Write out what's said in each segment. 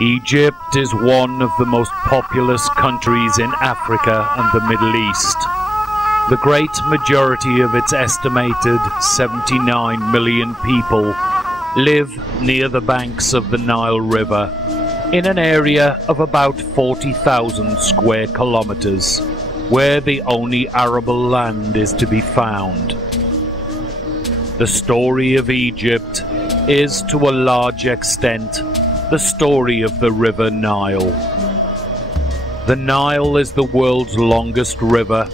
Egypt is one of the most populous countries in Africa and the Middle East. The great majority of its estimated 79 million people live near the banks of the Nile River in an area of about 40,000 square kilometers, where the only arable land is to be found. The story of Egypt is to a large extent the story of the River Nile. The Nile is the world's longest river,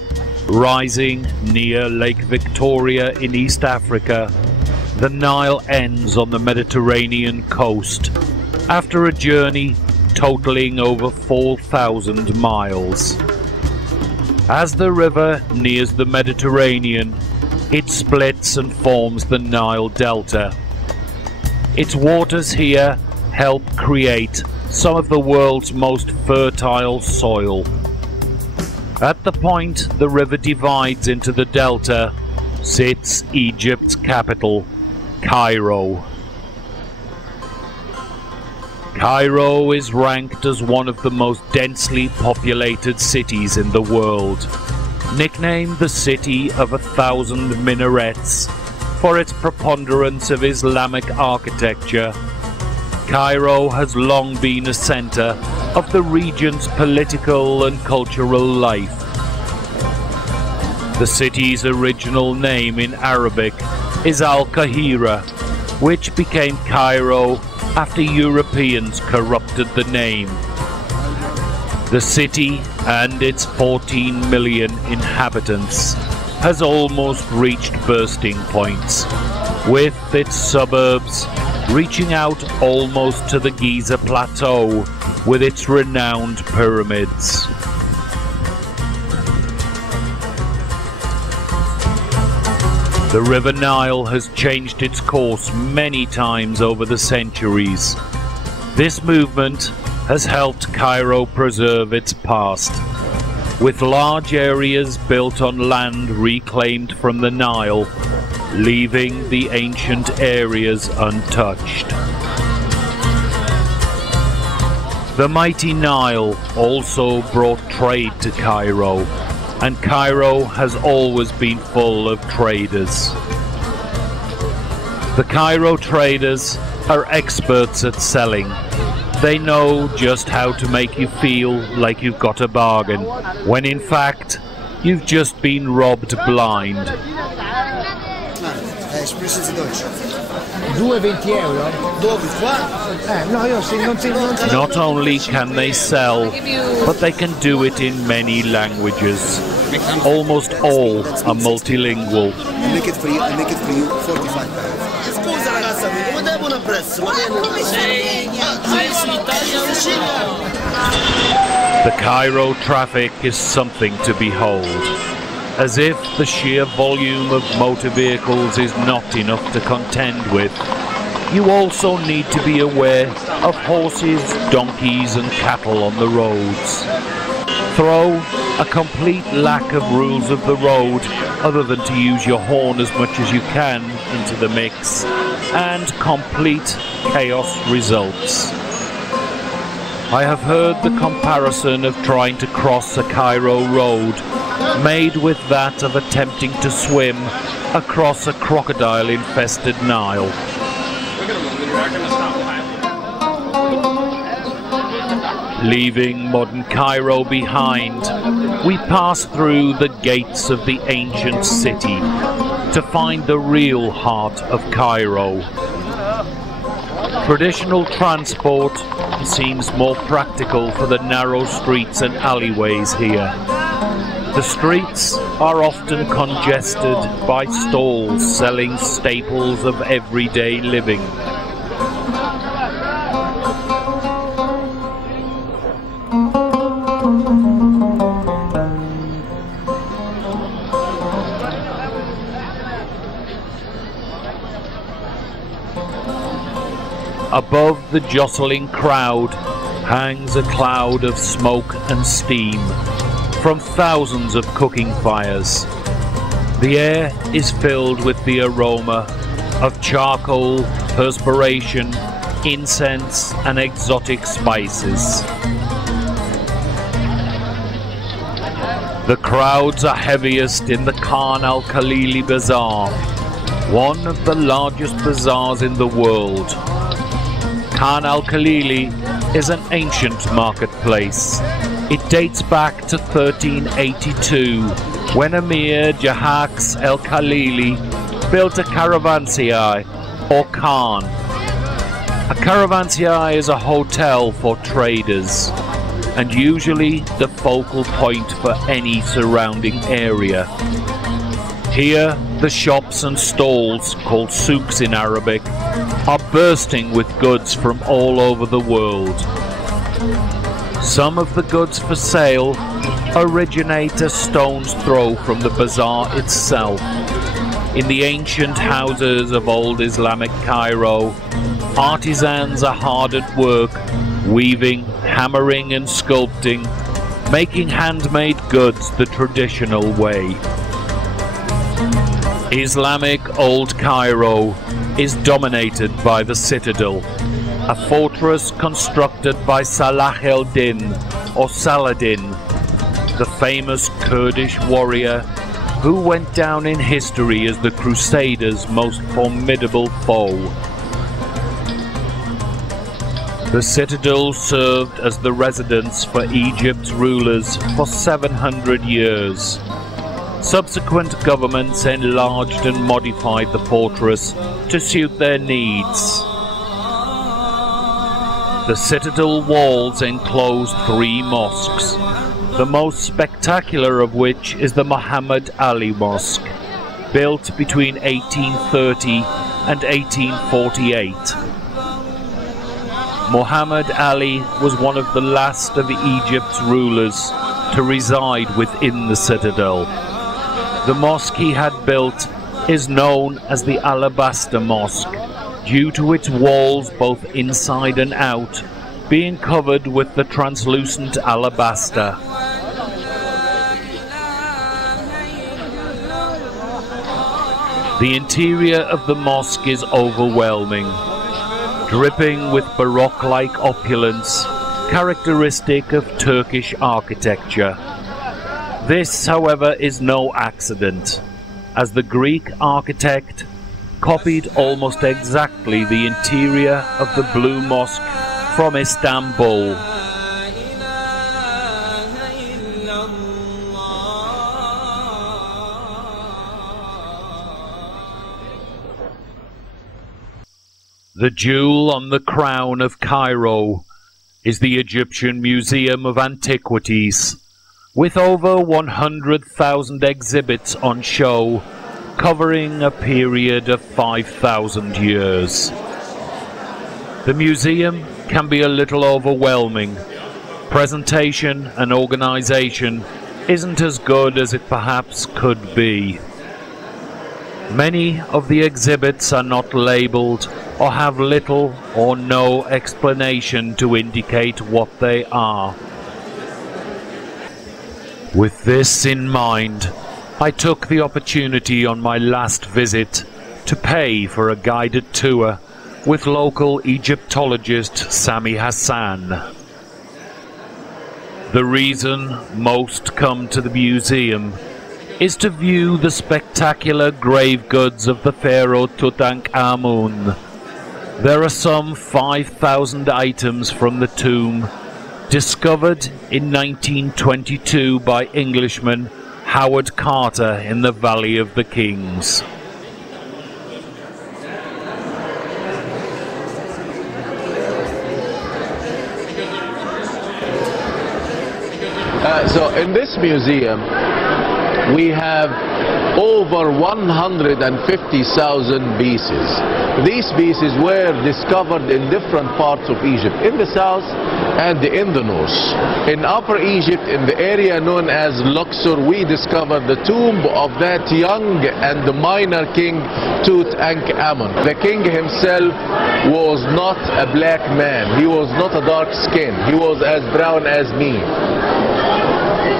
rising near Lake Victoria in East Africa. The Nile ends on the Mediterranean coast after a journey totaling over 4,000 miles. As the river nears the Mediterranean, it splits and forms the Nile Delta. Its waters here help create some of the world's most fertile soil. At the point the river divides into the delta sits Egypt's capital, Cairo. Cairo is ranked as one of the most densely populated cities in the world, nicknamed the City of 1,000 Minarets for its preponderance of Islamic architecture. Cairo has long been a center of the region's political and cultural life. The city's original name in Arabic is Al-Qahira, which became Cairo after Europeans corrupted the name. The city and its 14 million inhabitants has almost reached bursting points, with its suburbs reaching out almost to the Giza plateau with its renowned pyramids. The River Nile has changed its course many times over the centuries. This movement has helped Cairo preserve its past, with large areas built on land reclaimed from the Nile, leaving the ancient areas untouched. The mighty Nile also brought trade to Cairo, and Cairo has always been full of traders. The Cairo traders are experts at selling. They know just how to make you feel like you've got a bargain, when in fact you've just been robbed blind. Not only can they sell, but they can do it in many languages. Almost all are multilingual. The Cairo traffic is something to behold. As if the sheer volume of motor vehicles is not enough to contend with, you also need to be aware of horses, donkeys and cattle on the roads. Throw a complete lack of rules of the road, other than to use your horn as much as you can, into the mix, and complete chaos results. I have heard the comparison of trying to cross a Cairo road made with that of attempting to swim across a crocodile-infested Nile. Leaving modern Cairo behind, we pass through the gates of the ancient city to find the real heart of Cairo. Traditional transport seems more practical for the narrow streets and alleyways here. The streets are often congested by stalls selling staples of everyday living. Above the jostling crowd hangs a cloud of smoke and steam from thousands of cooking fires. The air is filled with the aroma of charcoal, perspiration, incense and exotic spices. The crowds are heaviest in the Khan al-Khalili Bazaar, one of the largest bazaars in the world. Khan al-Khalili is an ancient marketplace. It dates back to 1382, when Emir Jahaks el-Khalili built a caravanserai, or khan. A caravanserai is a hotel for traders, and usually the focal point for any surrounding area. Here, the shops and stalls, called Souks in Arabic, are bursting with goods from all over the world. Some of the goods for sale originate a stone's throw from the bazaar itself. In the ancient houses of old Islamic Cairo, artisans are hard at work, weaving, hammering and sculpting, making handmade goods the traditional way. Islamic Old Cairo is dominated by the Citadel, a fortress constructed by Salah el-Din or Saladin, the famous Kurdish warrior who went down in history as the Crusaders' most formidable foe. The Citadel served as the residence for Egypt's rulers for 700 years. Subsequent governments enlarged and modified the fortress to suit their needs. The Citadel walls enclose 3 mosques, the most spectacular of which is the Mohammed Ali Mosque, built between 1830 and 1848. Muhammad Ali was one of the last of Egypt's rulers to reside within the Citadel. The mosque he had built is known as the Alabaster Mosque, due to its walls both inside and out being covered with the translucent alabaster. The interior of the mosque is overwhelming, dripping with Baroque-like opulence, characteristic of Turkish architecture. This, however, is no accident, as the Greek architect copied almost exactly the interior of the Blue Mosque from Istanbul. The jewel on the crown of Cairo is the Egyptian Museum of Antiquities, with over 100,000 exhibits on show, covering a period of 5,000 years. The museum can be a little overwhelming. Presentation and organization isn't as good as it perhaps could be. Many of the exhibits are not labeled or have little or no explanation to indicate what they are. With this in mind, I took the opportunity on my last visit to pay for a guided tour with local Egyptologist Sami Hassan. The reason most come to the museum is to view the spectacular grave goods of the pharaoh Tutankhamun. There are some 5,000 items from the tomb, discovered in 1922 by Englishman Howard Carter in the Valley of the Kings. So in this museum we have over 150,000 pieces. These pieces were discovered in different parts of Egypt, in the south and in the north. In Upper Egypt, in the area known as Luxor, we discovered the tomb of that young and minor king Tutankhamun. The king himself was not a black man, he was not a dark skin, he was as brown as me.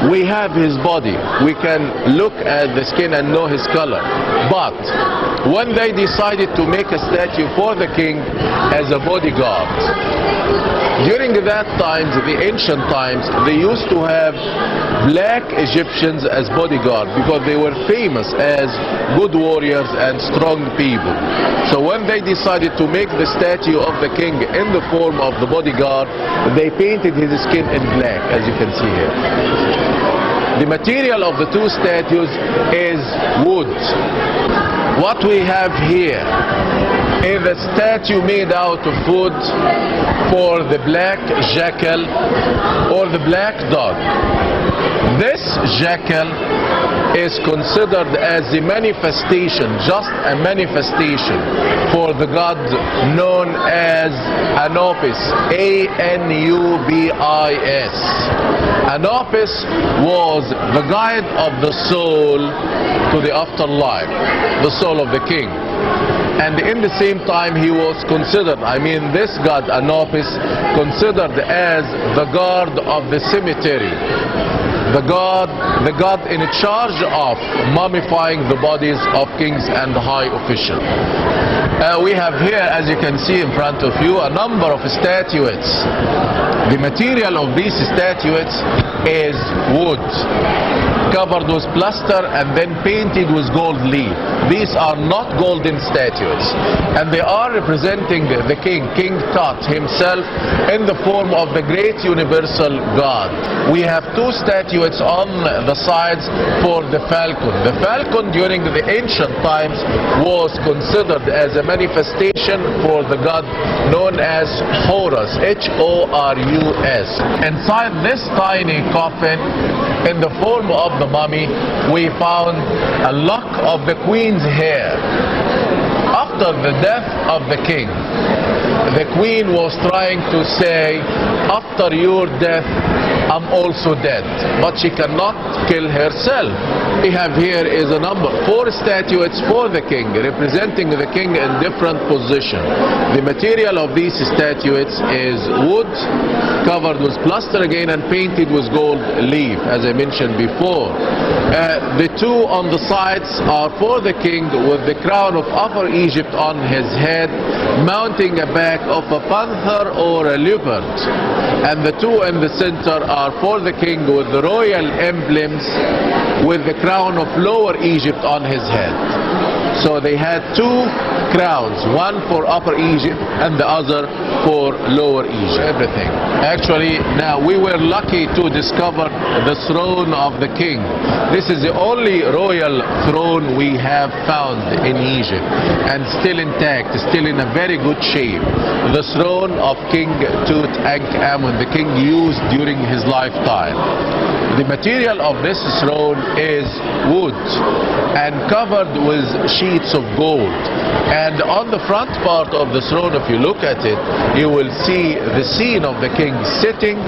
We have his body. We can look at the skin and know his color. But when they decided to make a statue for the king as a bodyguard, during that times, the ancient times, they used to have black Egyptians as bodyguard because they were famous as good warriors and strong people. So when they decided to make the statue of the king in the form of the bodyguard, they painted his skin in black, as you can see here. The material of the two statues is wood. What we have here is a statue made out of wood for the black jackal or the black dog. This jackal is considered as a manifestation, just a manifestation for the god known as Anubis, A-N-U-B-I-S. Anubis was the guide of the soul to the afterlife, the soul of the king. And in the same time he was considered, this god Anubis, considered as the guard of the cemetery, the god in charge of mummifying the bodies of kings and high officials. We have here, as you can see in front of you, a number of statuettes. The material of these statuettes is wood, covered with plaster and then painted with gold leaf. These are not golden statues, and they are representing the king, King Tut himself, in the form of the great universal God. We have two statuettes on the sides for the falcon. The falcon during the ancient times was considered as a manifestation for the god known as Horus, H-O-R-U-S. Inside this tiny coffin, in the form of the mummy, we found a lock of the queen's hair. After the death of the king, the queen was trying to say, after your death, I'm also dead. But she cannot kill herself. We have here is a number, 4 statuettes for the king, representing the king in different positions. The material of these statuettes is wood, covered with plaster again and painted with gold leaf, as I mentioned before. The two on the sides are for the king with the crown of Upper Egypt on his head, mounting a back of a panther or a leopard. And the two in the center are for the king with the royal emblems, with the crown of Lower Egypt on his head. So they had 2 crowns, one for Upper Egypt and the other for Lower Egypt. Everything. Actually, now we were lucky to discover the throne of the king. This is the only royal throne we have found in Egypt, and still intact, still in a very good shape. The throne of King Tutankhamun, the king used during his lifetime. The material of this throne is wood and covered with sheets of gold. And on the front part of the throne, if you look at it, you will see the scene of the king sitting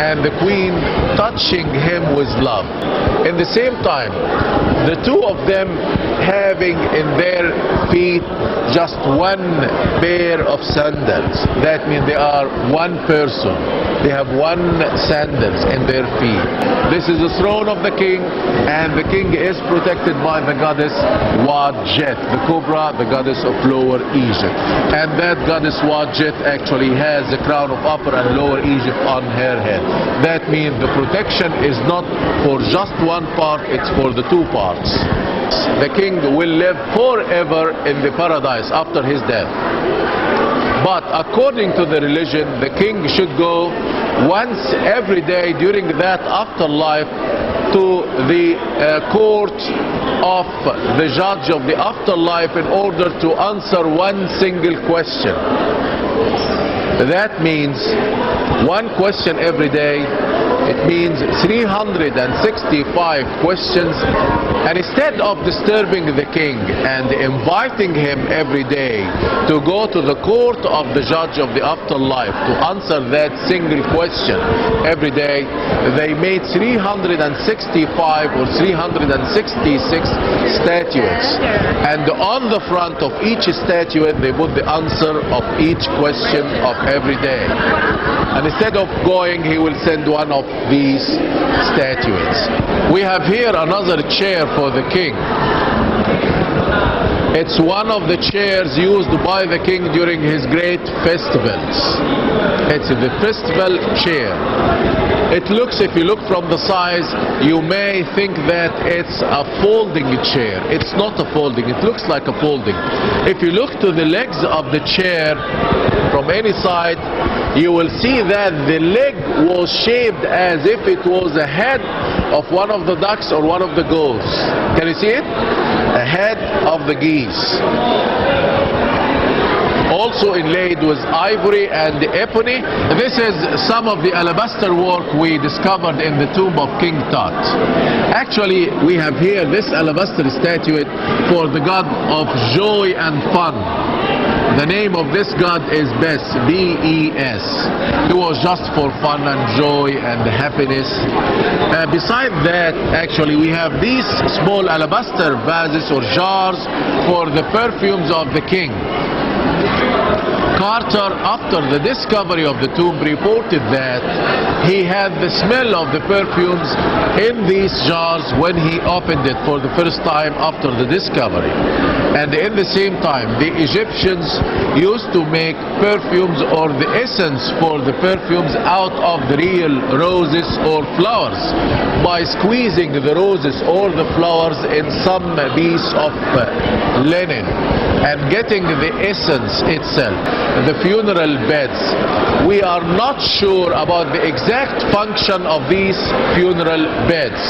and the queen touching him with love. In the same time, the two of them having in their feet just one pair of sandals. That means they are one person. They have one sandals in their feet. This is the throne of the king, and the king is protected by the goddess Wadjet, the cobra, the goddess of Lower Egypt. And that goddess Wadjet actually has the crown of Upper and Lower Egypt on her head. That means the protection is not for just one part, it's for the 2 parts. The king will live forever in the paradise after his death. But according to the religion, the king should go once every day during that afterlife to the court of the judge of the afterlife in order to answer one single question. That means one question every day. It means 365 questions. And instead of disturbing the king and inviting him every day to go to the court of the judge of the afterlife to answer that single question every day, they made 365 or 366 statuettes. And on the front of each statuette, they put the answer of each question of every day. and instead of going, he will send one of these statuettes. We have here another chair for the king. It's one of the chairs used by the king during his great festivals. It's the festival chair. It looks, if you look from the size, you may think that it's a folding chair. It's not a folding, it looks like a folding. If you look to the legs of the chair from any side, you will see that the leg was shaped as if it was a head of one of the ducks or one of the goats. Can you see it? A head of the geese. Also inlaid with ivory and ebony. This is some of the alabaster work we discovered in the tomb of King Tut. Actually, we have here this alabaster statuette for the god of joy and fun. The name of this god is Bes, B-E-S. It was just for fun and joy and happiness. Besides that, actually, we have these small alabaster vases or jars for the perfumes of the king. Carter, after the discovery of the tomb, reported that he had the smell of the perfumes in these jars when he opened it for the first time after the discovery. And in the same time, the Egyptians used to make perfumes or the essence for the perfumes out of the real roses or flowers by squeezing the roses or the flowers in some piece of linen and getting the essence itself. The funeral beds, we are not sure about the exact function of these funeral beds,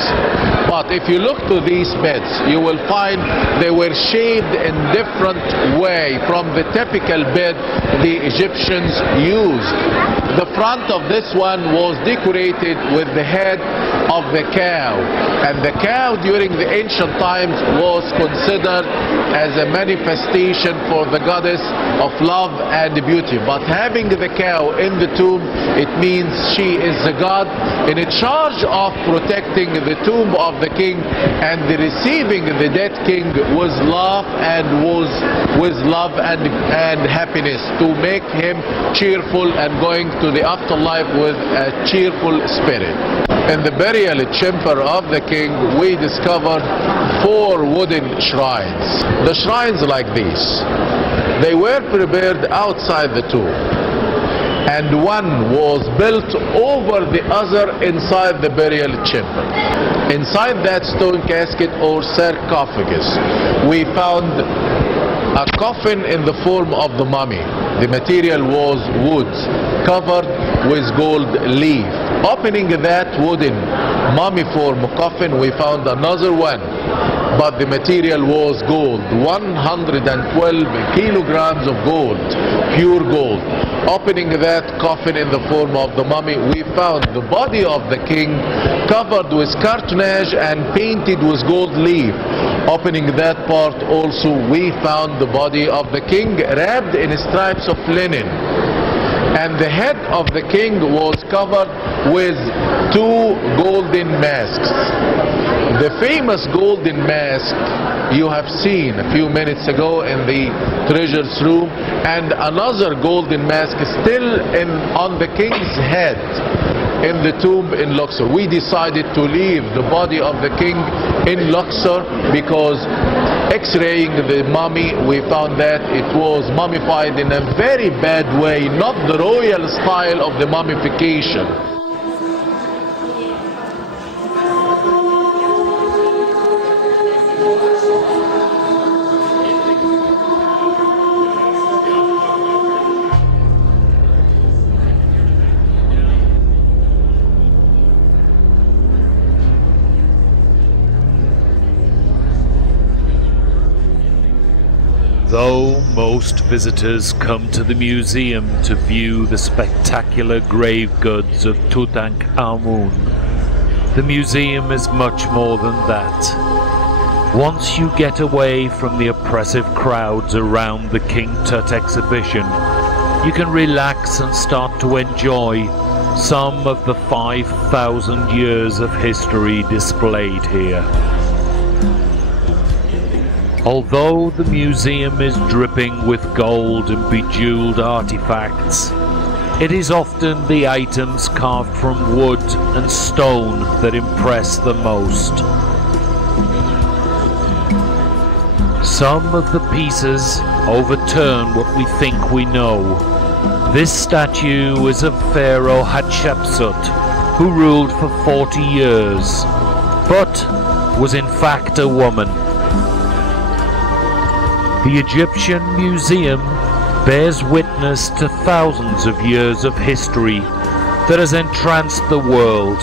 but if you look to these beds, you will find they were shaped in different way from the typical bed the Egyptians used. The front of this one was decorated with the head of the cow, and the cow during the ancient times was considered as a manifestation for the goddess of love and beauty. But having the cow in the tomb, it means she is the god in charge of protecting the tomb of the king and receiving the dead king with love and happiness, to make him cheerful and going to the afterlife with a cheerful spirit. In the burial chamber of the king, we discovered 4 wooden shrines. The shrines like these, they were prepared outside the tomb, and one was built over the other inside the burial chamber. Inside that stone casket or sarcophagus, we found a coffin in the form of the mummy. The material was wood covered with gold leaf. Opening that wooden mummy form coffin, we found another one, but the material was gold, 112 kilograms of gold, pure gold. Opening that coffin in the form of the mummy, we found the body of the king covered with cartonnage and painted with gold leaf. Opening that part also, we found the body of the king wrapped in stripes of linen. And the head of the king was covered with 2 golden masks. The famous golden mask you have seen a few minutes ago in the treasures room, and another golden mask still on the king's head in the tomb in Luxor. We decided to leave the body of the king in Luxor because X-raying the mummy, we found that it was mummified in a very bad way, not the royal style of the mummification. Visitors come to the museum to view the spectacular grave goods of Tutankhamun. The museum is much more than that. Once you get away from the oppressive crowds around the King Tut exhibition, you can relax and start to enjoy some of the 5,000 years of history displayed here. Although the museum is dripping with gold and bejeweled artifacts, It is often the items carved from wood and stone that impress the most. Some of the pieces overturn what we think we know. This statue is of Pharaoh Hatshepsut, who ruled for 40 years, but was in fact a woman. The Egyptian Museum bears witness to thousands of years of history that has entranced the world.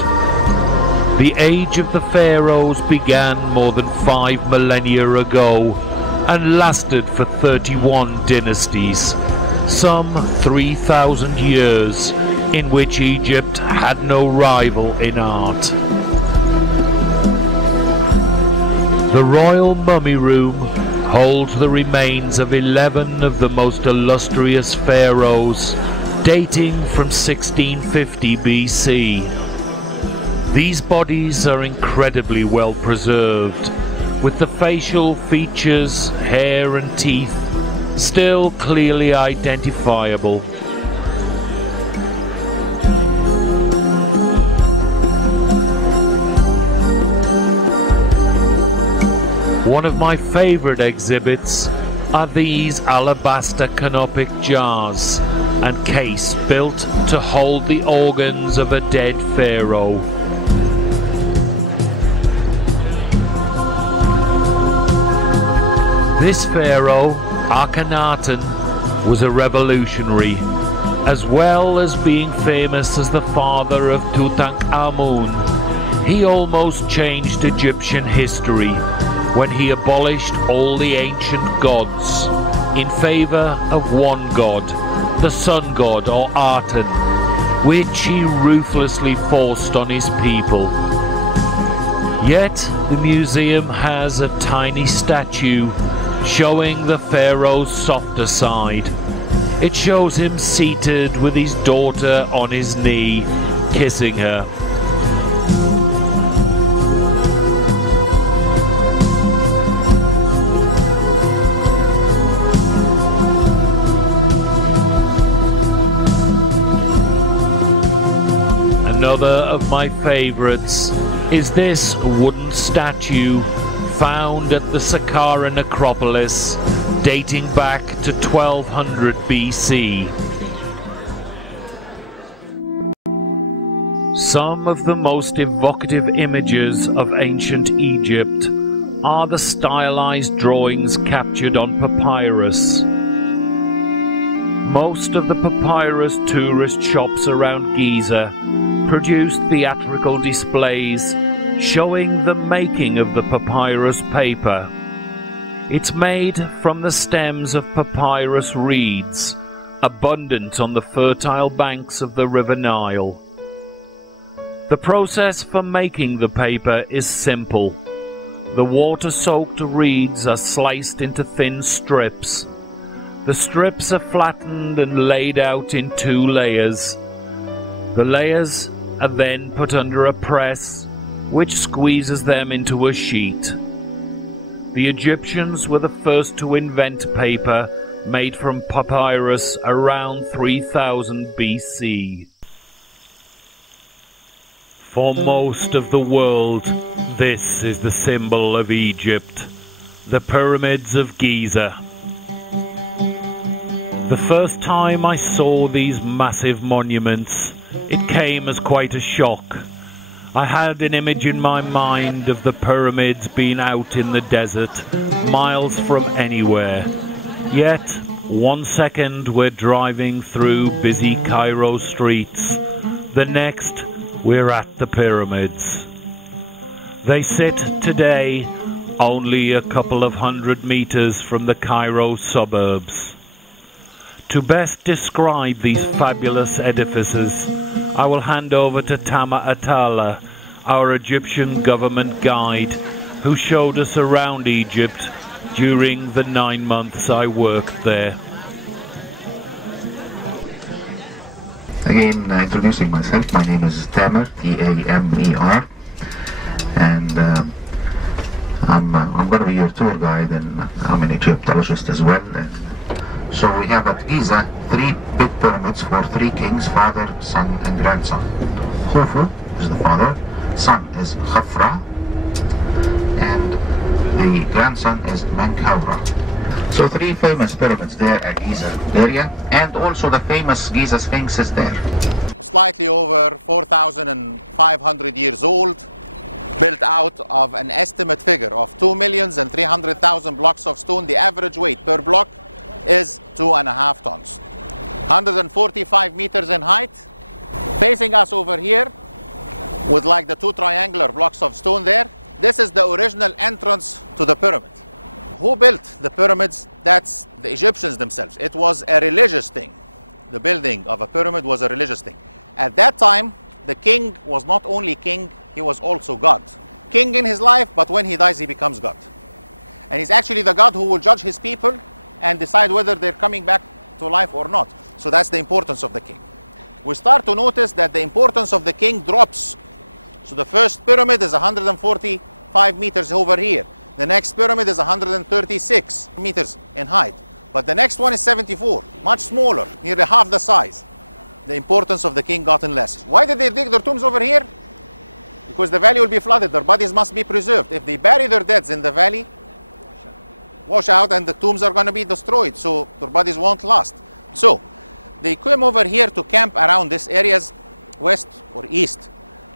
The age of the pharaohs began more than 5 millennia ago and lasted for 31 dynasties, some 3,000 years in which Egypt had no rival in art. The Royal Mummy Room holds the remains of 11 of the most illustrious pharaohs, dating from 1650 BC. These bodies are incredibly well preserved, with the facial features, hair and teeth still clearly identifiable. One of my favorite exhibits are these alabaster canopic jars and case built to hold the organs of a dead pharaoh. This pharaoh, Akhenaten, was a revolutionary, as well as being famous as the father of Tutankhamun. He almost changed Egyptian history when he abolished all the ancient gods in favor of one god, the sun god or Aten, which he ruthlessly forced on his people. Yet the museum has a tiny statue showing the pharaoh's softer side. It shows him seated with his daughter on his knee, kissing her. Another of my favorites is this wooden statue found at the Sakkara necropolis, dating back to 1200 BC. Some of the most evocative images of ancient Egypt are the stylized drawings captured on papyrus. Most of the papyrus tourist shops around Giza produce theatrical displays showing the making of the papyrus paper. It's made from the stems of papyrus reeds, abundant on the fertile banks of the River Nile. The process for making the paper is simple. The water-soaked reeds are sliced into thin strips. The strips are flattened and laid out in 2 layers. The layers are then put under a press, which squeezes them into a sheet. The Egyptians were the first to invent paper made from papyrus around 3000 BC. For most of the world, this is the symbol of Egypt, the Pyramids of Giza. The first time I saw these massive monuments, it came as quite a shock. I had an image in my mind of the pyramids being out in the desert, miles from anywhere. Yet, one second we're driving through busy Cairo streets, the next we're at the pyramids. They sit today only a couple of 100 meters from the Cairo suburbs. To best describe these fabulous edifices, I will hand over to Ta-Mehu, our Egyptian government guide, who showed us around Egypt during the 9 months I worked there. Again, introducing myself, my name is Tamer, T-A-M-E-R, and I'm going to be your tour guide, and I'm an Egyptologist as well. And So we have at Giza 3 big pyramids for 3 kings, father, son and grandson. Khufu is the father, son is Khafra, and the grandson is Menkaura. So 3 famous pyramids there at Giza area, and also the famous Giza Sphinx is there. Slightly over 4,500 years old, built out of an estimate figure of 2,300,000 blocks of stone. The average weight per block is 2.5 tons. 145 meters in height. Facing us over here with like the 2 triangular blocks of stone there, this is the original entrance to the pyramid. Who built the pyramids? That's the Egyptians themselves. It was a religious thing. The building of a pyramid was a religious thing. At that time, the king was not only king, he was also God. King in his life, but when he dies, he becomes God. And he's actually the God who will judge his people and decide whether they're coming back to life or not. So that's the importance of the king. We start to notice that the importance of the king drops. So the first pyramid is 145 meters over here. The next pyramid is 136 meters in height. But the next one is 74, much smaller, nearly half the size. The importance of the king gotten less. Why did they dig their tombs over here? Because the valley will be flooded, their bodies must be preserved. If they bury their deads in the valley, wash out and the tombs are going to be destroyed, so their bodies won't last. So they came over here to camp around these areas, west or east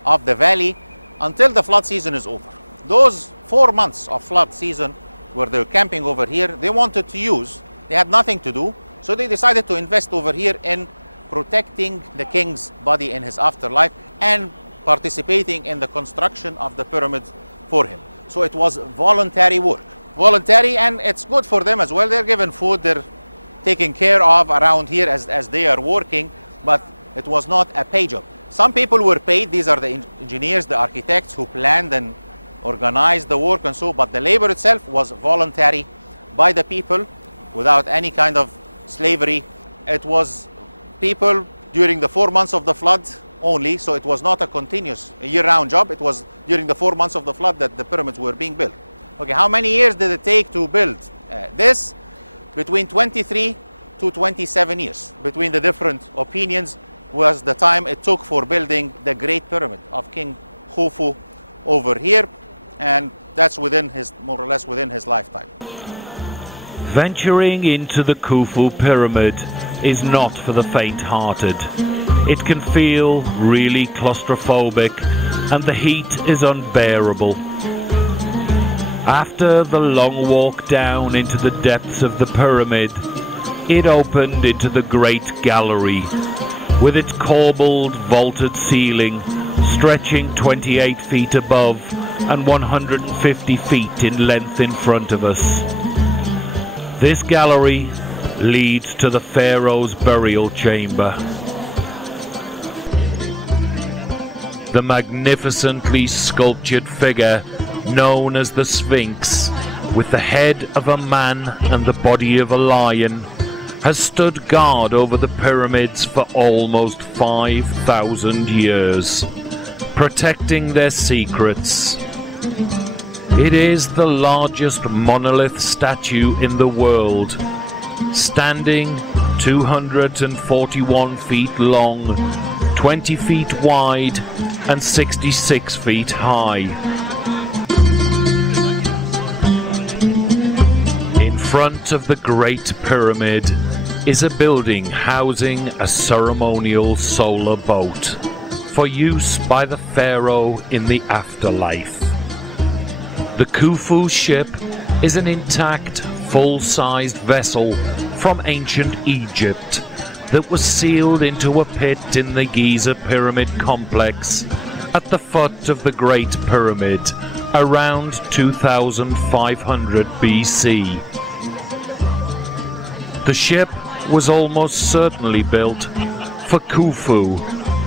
of the valley, until the flood season is over. Those 4 months of flood season where they were camping over here, they wanted to use, they had nothing to do, so they decided to invest over here in protecting the king's body in his afterlife and participating in the construction of the pyramid for him. So it was voluntary work. Voluntary, and it's good for them as well. They're given food, they're taken care of around here as they are working, but it was not a pay job. Some people were paid. These are the engineers, the architects who planned and organized the work and so, but the labor itself was voluntary by the people without any kind of slavery. It was people during the 4 months of the flood only, so it was not a continuous year-round job. It was during the 4 months of the flood that the pyramids were being built. Okay, how many years did it take to build this? Between 23 to 27 years. Between the different opinions was the time it took for building the Great Pyramid of King Khufu over here, and that's within his, more or less within his lifetime. Venturing into the Khufu pyramid is not for the faint-hearted. It can feel really claustrophobic and the heat is unbearable. After the long walk down into the depths of the pyramid, it opened into the Great Gallery with its corbelled vaulted ceiling stretching 28 feet above and 150 feet in length in front of us. This gallery leads to the Pharaoh's burial chamber. The magnificently sculptured figure known as the Sphinx, with the head of a man and the body of a lion, has stood guard over the pyramids for almost 5,000 years, protecting their secrets. It is the largest monolith statue in the world, standing 241 feet long, 20 feet wide and 66 feet high. In front of the Great Pyramid is a building housing a ceremonial solar boat for use by the pharaoh in the afterlife. The Khufu ship is an intact, full-sized vessel from ancient Egypt that was sealed into a pit in the Giza Pyramid complex at the foot of the Great Pyramid around 2500 BC. The ship was almost certainly built for Khufu,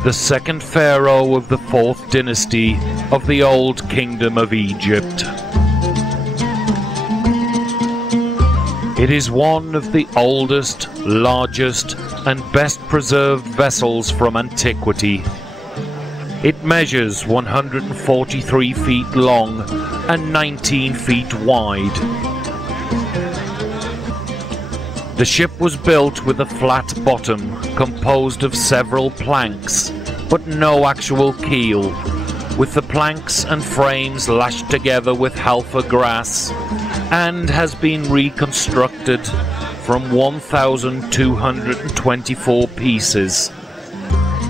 the second pharaoh of the 4th dynasty of the Old Kingdom of Egypt. It is one of the oldest, largest and best preserved vessels from antiquity. It measures 143 feet long and 19 feet wide. The ship was built with a flat bottom composed of several planks, but no actual keel, with the planks and frames lashed together with halfa grass, and has been reconstructed from 1,224 pieces.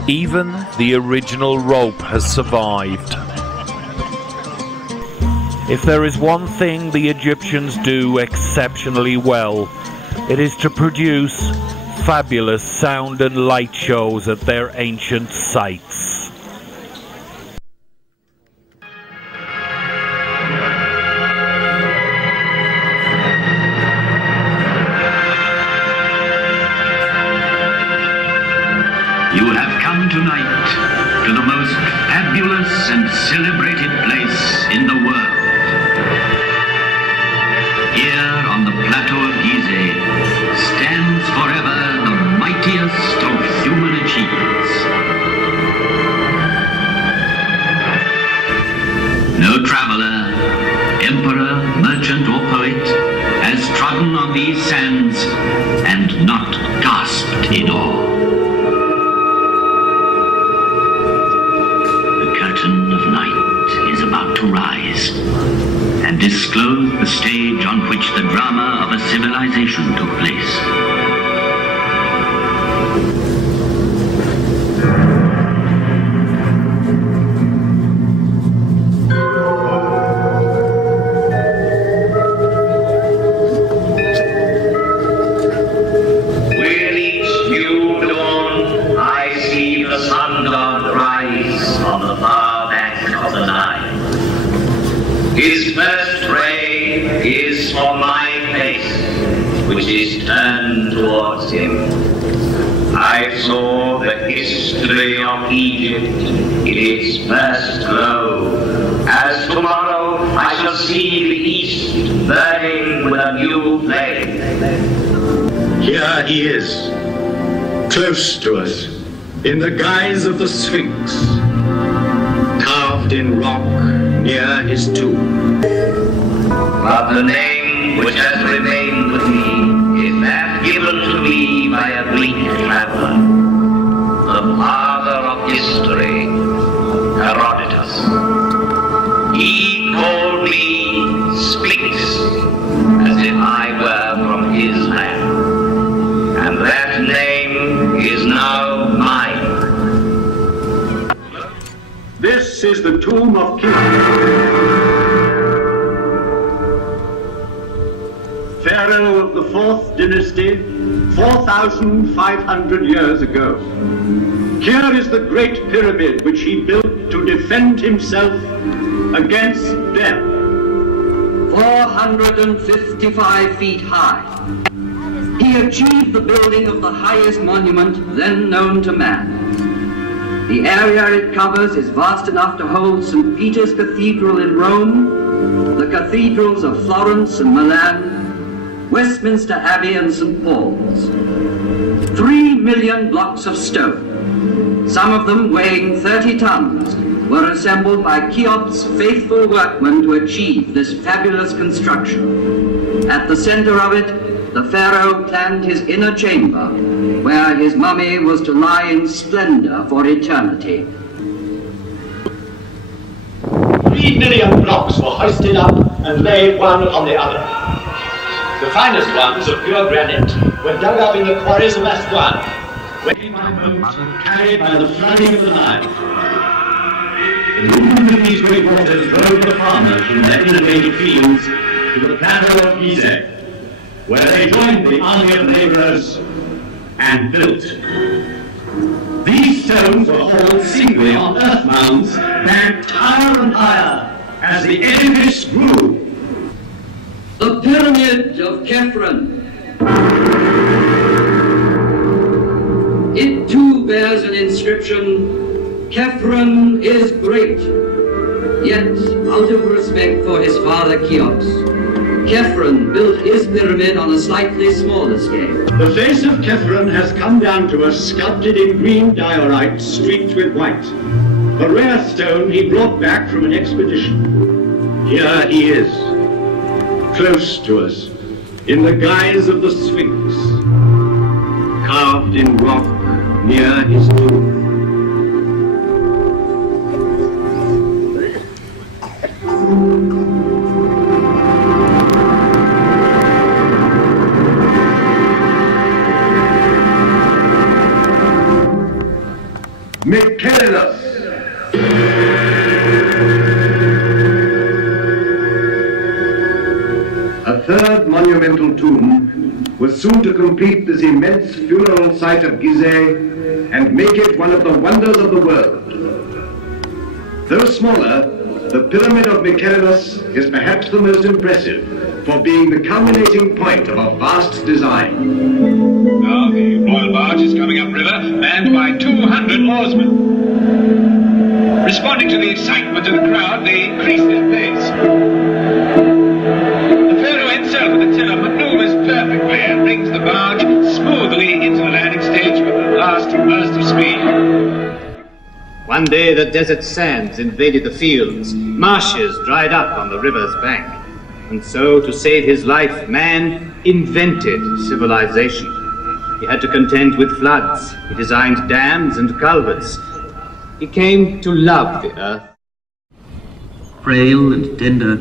Even the original rope has survived. If there is one thing the Egyptians do exceptionally well, it is to produce fabulous sound and light shows at their ancient sites. You have come tonight to the most fabulous and celebrated place in the world. Here on the plateau of Giza stands forever the mightiest of human achievements. No traveler, emperor, merchant or poet has trodden on these sands and not gasped in awe. The curtain of night is about to rise and disclose the stage on which the drama of a civilization took place. With each new dawn, I see the sun god rise on the far bank of the Nile. His first ray is for my face, which is turned towards him. I saw the history of Egypt in its first glow, as tomorrow I shall see the east burning with a new flame. Here he is, close to us, in the guise of the Sphinx, carved in rock near his tomb. But the name which has remained with me is that given to me by a Greek traveler, the father of history, Herodotus. He called me Sphinx, as if I were from his land, and that name is now mine. This is the tomb of King Pharaoh of the 4th dynasty, 4,500 years ago. Here is the great pyramid which he built to defend himself against death. 455 feet high. He achieved the building of the highest monument then known to man. The area it covers is vast enough to hold St. Peter's Cathedral in Rome, the cathedrals of Florence and Milan, Westminster Abbey and St. Paul's. 3 million blocks of stone, some of them weighing 30 tons, were assembled by Cheops' faithful workmen to achieve this fabulous construction. At the center of it, the pharaoh planned his inner chamber, where his mummy was to lie in splendor for eternity. 3 million blocks were hoisted up and laid one on the other. The finest ones of pure granite were dug up in the quarries of Aswan, weighted by boats and carried by the flooding of the Nile. The movement of these great waters drove the farmers from their inundated fields to the plateau of Giza, where they joined the army of laborers and built. These stones were hauled singly on earth mounds, banked higher and higher as the edifice grew. The Pyramid of Khephren. It too bears an inscription, Khephren is great. Yet, out of respect for his father Cheops, Khephren built his pyramid on a slightly smaller scale. The face of Khephren has come down to us sculpted in green diorite streaked with white, a rare stone he brought back from an expedition. Here he is, close to us, in the guise of the Sphinx. carved in rock near his tomb. Mykenus. A third monumental tomb was soon to complete this immense funeral site of Giza and make it one of the wonders of the world. Though smaller, the Pyramid of Mykenus is perhaps the most impressive for being the culminating point of a vast design. Now the royal barge is coming upriver, manned by 200 oarsmen. Responding to the excitement of the crowd, they increase their pace. The pharaoh himself with the tiller maneuvers perfectly and brings the barge smoothly into the landing stage with the last burst of speed. One day the desert sands invaded the fields, marshes dried up on the river's bank. And so, to save his life, man invented civilization. He had to contend with floods. He designed dams and culverts. He came to love the earth. Frail and tender,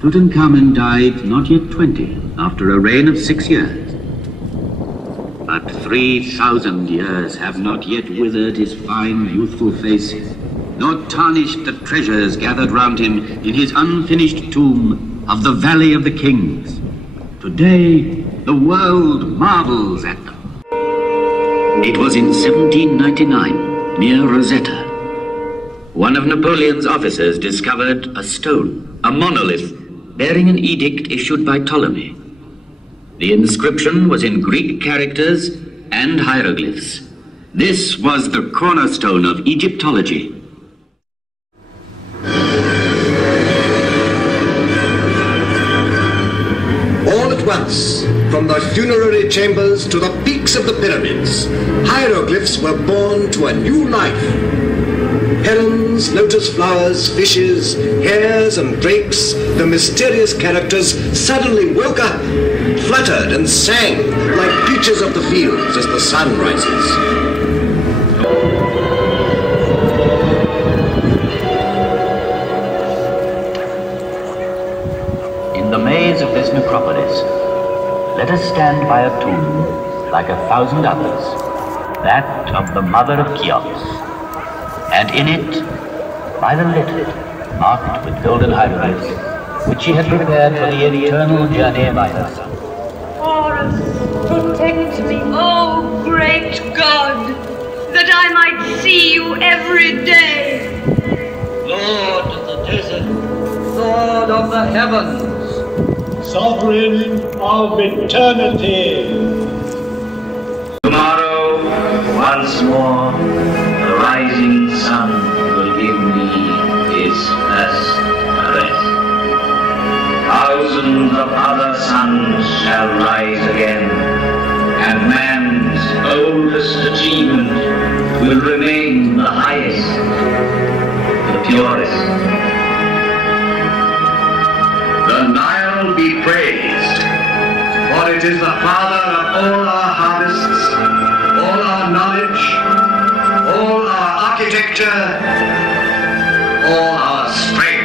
Tutankhamun died not yet 20, after a reign of 6 years. But 3,000 years have not yet withered his fine, youthful face, nor tarnished the treasures gathered round him in his unfinished tomb of the Valley of the Kings. Today, the world marvels at them. It was in 1799, near Rosetta. One of Napoleon's officers discovered a stone, a monolith, bearing an edict issued by Ptolemy. The inscription was in Greek characters and hieroglyphs. This was the cornerstone of Egyptology. All at once, from the funerary chambers to the peaks of the pyramids, hieroglyphs were born to a new life. Herons, lotus flowers, fishes, hares and drakes, the mysterious characters suddenly woke up, fluttered and sang like creatures of the fields as the sun rises. In the maze of this necropolis, let us stand by a tomb like 1,000 others, that of the mother of Cheops. And in it, by the litter, marked with golden hieroglyphs, which she had prepared for the eternal journey by her son. Horus, protect me, oh great God, that I might see you every day. Lord of the desert, Lord of the heavens, Sovereign of eternity. Tomorrow, once more, the rising sun will give me his first caress. Thousands of other suns shall rise again, and man's oldest achievement will remain the highest, the purest. The Nile be praised, for it is the father of all our harvests, all our knowledge, all our architecture, all our strength.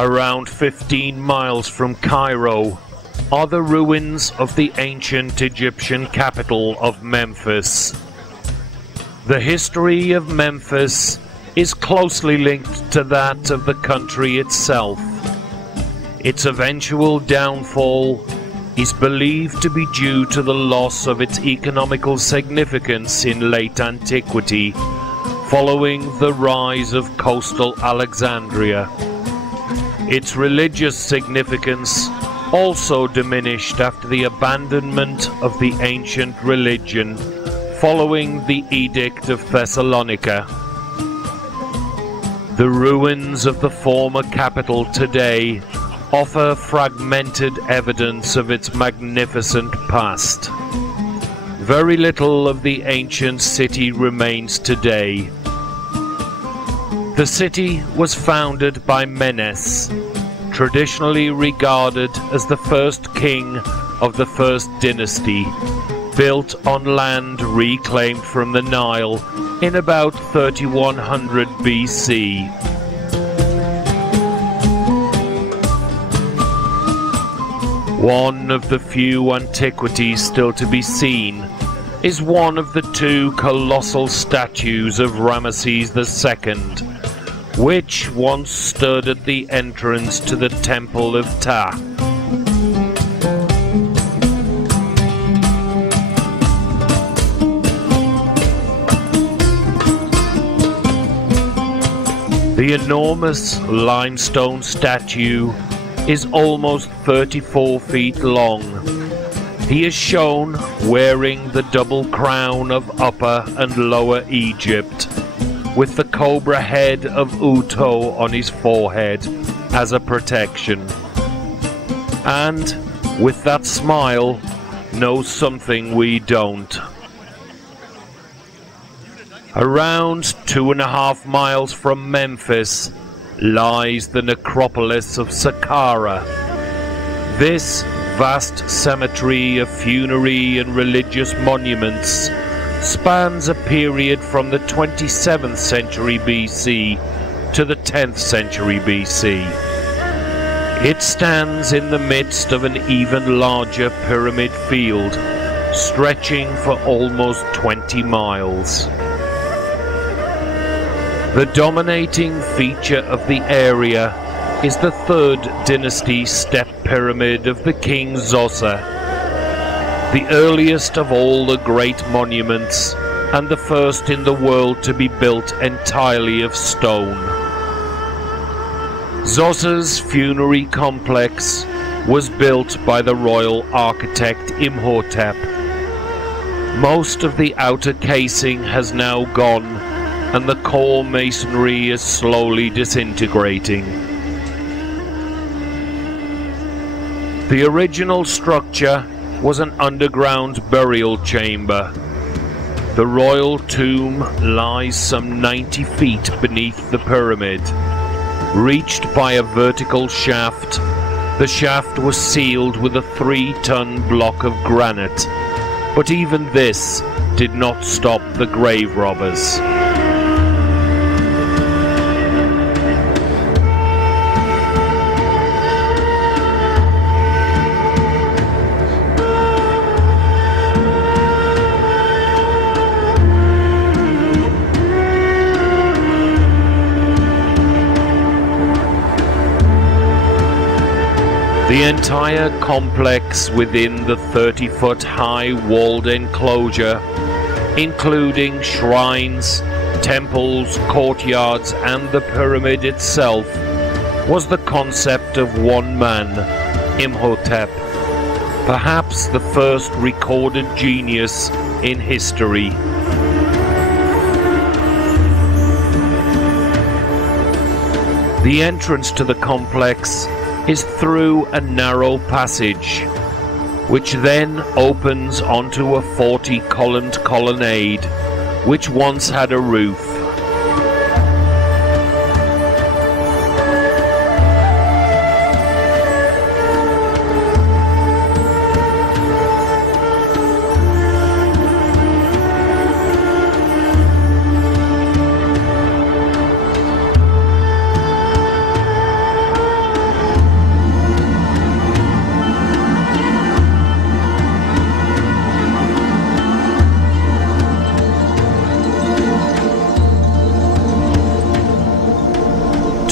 Around 15 miles from Cairo, are the ruins of the ancient Egyptian capital of Memphis. The history of Memphis is closely linked to that of the country itself. Its eventual downfall is believed to be due to the loss of its economical significance in late antiquity, following the rise of coastal Alexandria. Its religious significance also diminished after the abandonment of the ancient religion following the Edict of Thessalonica. The ruins of the former capital today offer fragmented evidence of its magnificent past. Very little of the ancient city remains today. The city was founded by Menes, traditionally regarded as the first king of the first dynasty, built on land reclaimed from the Nile in about 3100 BC. One of the few antiquities still to be seen is one of the two colossal statues of Ramesses II, which once stood at the entrance to the Temple of Ta. The enormous limestone statue is almost 34 feet long. He is shown wearing the double crown of Upper and Lower Egypt, with the cobra head of Uto on his forehead as a protection. And with that smile, knows something we don't. Around 2.5 miles from Memphis lies the necropolis of Sakkara. This vast cemetery of funerary and religious monuments spans a period from the 27th century BC to the 10th century BC. It stands in the midst of an even larger pyramid field, stretching for almost 20 miles. The dominating feature of the area is the 3rd dynasty step pyramid of the king Zoser, the earliest of all the great monuments and the first in the world to be built entirely of stone. Zoser's funerary complex was built by the royal architect Imhotep. Most of the outer casing has now gone, and the core masonry is slowly disintegrating. The original structure was an underground burial chamber. The royal tomb lies some 90 feet beneath the pyramid. Reached by a vertical shaft, the shaft was sealed with a 3-ton block of granite, but even this did not stop the grave robbers. The entire complex within the 30-foot high walled enclosure, including shrines, temples, courtyards, and the pyramid itself, was the concept of one man, Imhotep, perhaps the first recorded genius in history. The entrance to the complex is through a narrow passage, which then opens onto a 40-columned colonnade, which once had a roof.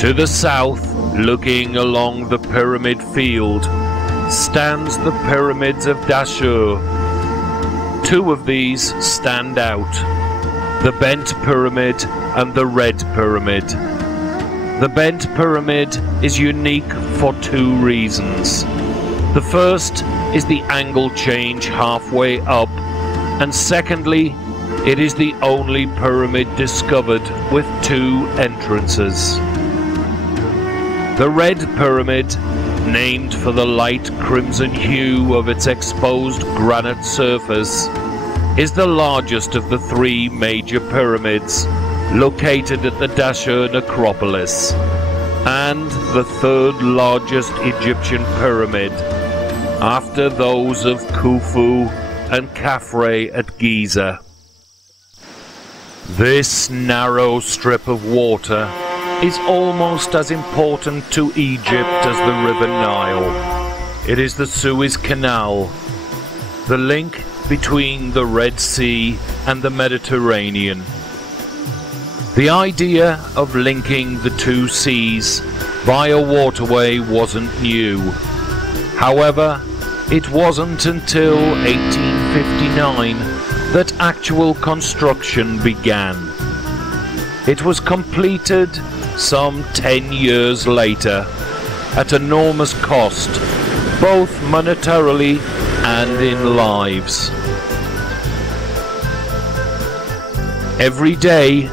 To the south, looking along the pyramid field, stands the Pyramids of Dahshur. Two of these stand out, the Bent Pyramid and the Red Pyramid. The Bent Pyramid is unique for two reasons. The first is the angle change halfway up, and secondly, it is the only pyramid discovered with two entrances. The Red Pyramid, named for the light crimson hue of its exposed granite surface, is the largest of the three major pyramids located at the Dahshur necropolis, and the third largest Egyptian pyramid, after those of Khufu and Khafre at Giza. This narrow strip of water is almost as important to Egypt as the River Nile. It is the Suez Canal, the link between the Red Sea and the Mediterranean. The idea of linking the two seas by a waterway wasn't new. However, it wasn't until 1859 that actual construction began. It was completed some 10 years later at enormous cost, both monetarily and in lives. Every day,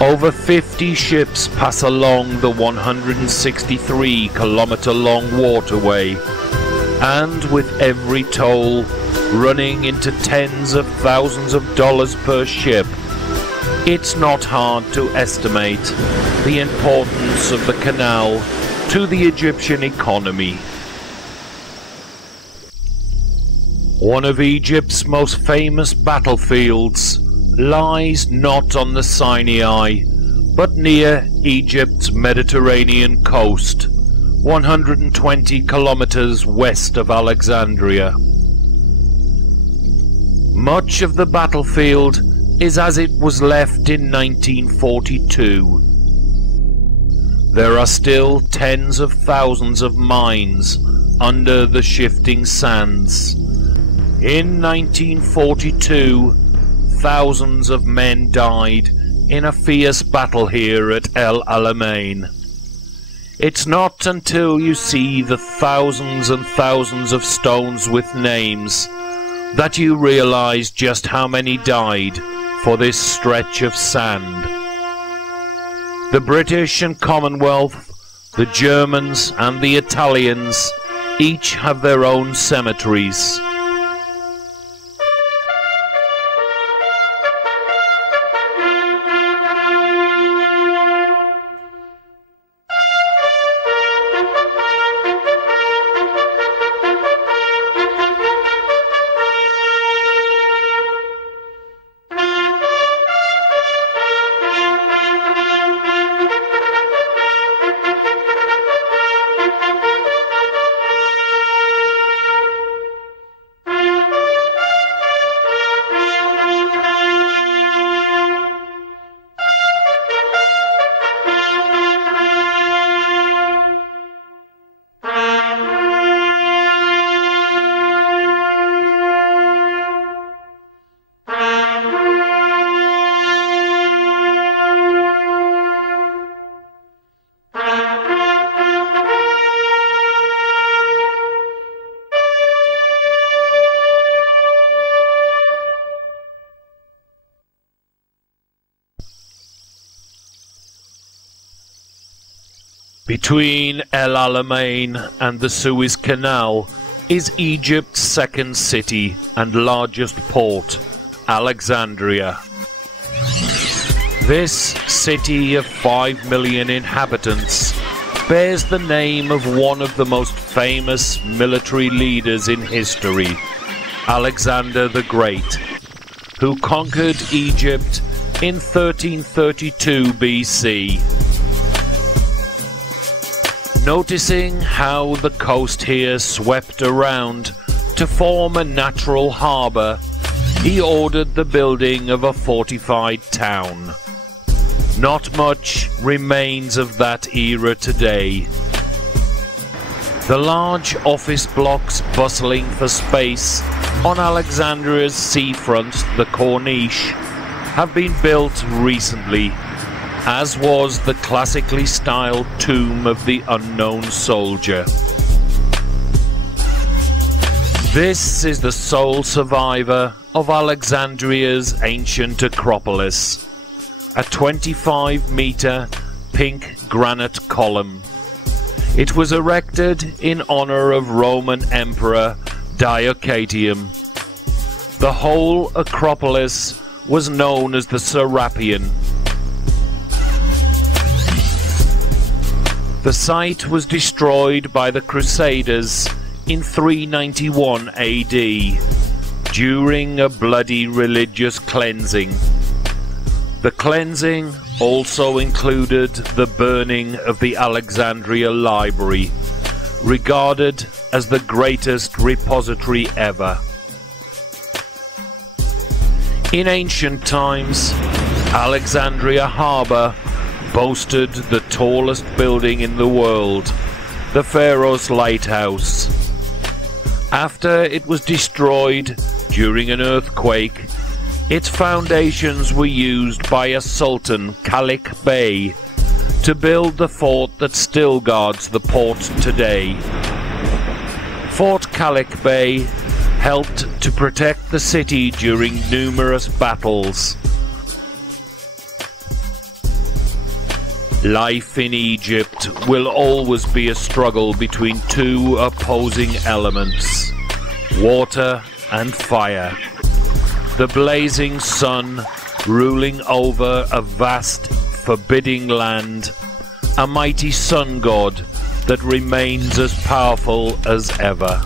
over 50 ships pass along the 163-kilometer-long waterway, and with every toll running into tens of thousands of dollars per ship, it's not hard to estimate the importance of the canal to the Egyptian economy. One of Egypt's most famous battlefields lies not on the Sinai, but near Egypt's Mediterranean coast, 120 kilometers west of Alexandria. Much of the battlefield is as it was left in 1942. There are still tens of thousands of mines under the shifting sands. In 1942, thousands of men died in a fierce battle here at El-Aiyat. It's not until you see the thousands and thousands of stones with names that you realize just how many died for this stretch of sand. The British and Commonwealth, the Germans and the Italians each have their own cemeteries. Between El-Aiyat and the Suez Canal is Egypt's second city and largest port, Alexandria. This city of 5 million inhabitants bears the name of one of the most famous military leaders in history, Alexander the Great, who conquered Egypt in 1332 BC. Noticing how the coast here swept around to form a natural harbour, he ordered the building of a fortified town. Not much remains of that era today. The large office blocks bustling for space on Alexandria's seafront, the Corniche, have been built recently, as was the classically styled tomb of the unknown soldier. This is the sole survivor of Alexandria's ancient Acropolis, a 25-meter pink granite column. It was erected in honor of Roman Emperor Diocletian. The whole Acropolis was known as the Serapeum. The site was destroyed by the Crusaders in 391 AD during a bloody religious cleansing. The cleansing also included the burning of the Alexandria Library, regarded as the greatest repository ever. In ancient times, Alexandria Harbour boasted the tallest building in the world, the Pharaoh's Lighthouse. After it was destroyed during an earthquake, its foundations were used by a Sultan, Kalik Bey, to build the fort that still guards the port today. Fort Kalik Bey helped to protect the city during numerous battles. Life in Egypt will always be a struggle between two opposing elements, water and fire. The blazing sun ruling over a vast, forbidding land, a mighty sun god that remains as powerful as ever.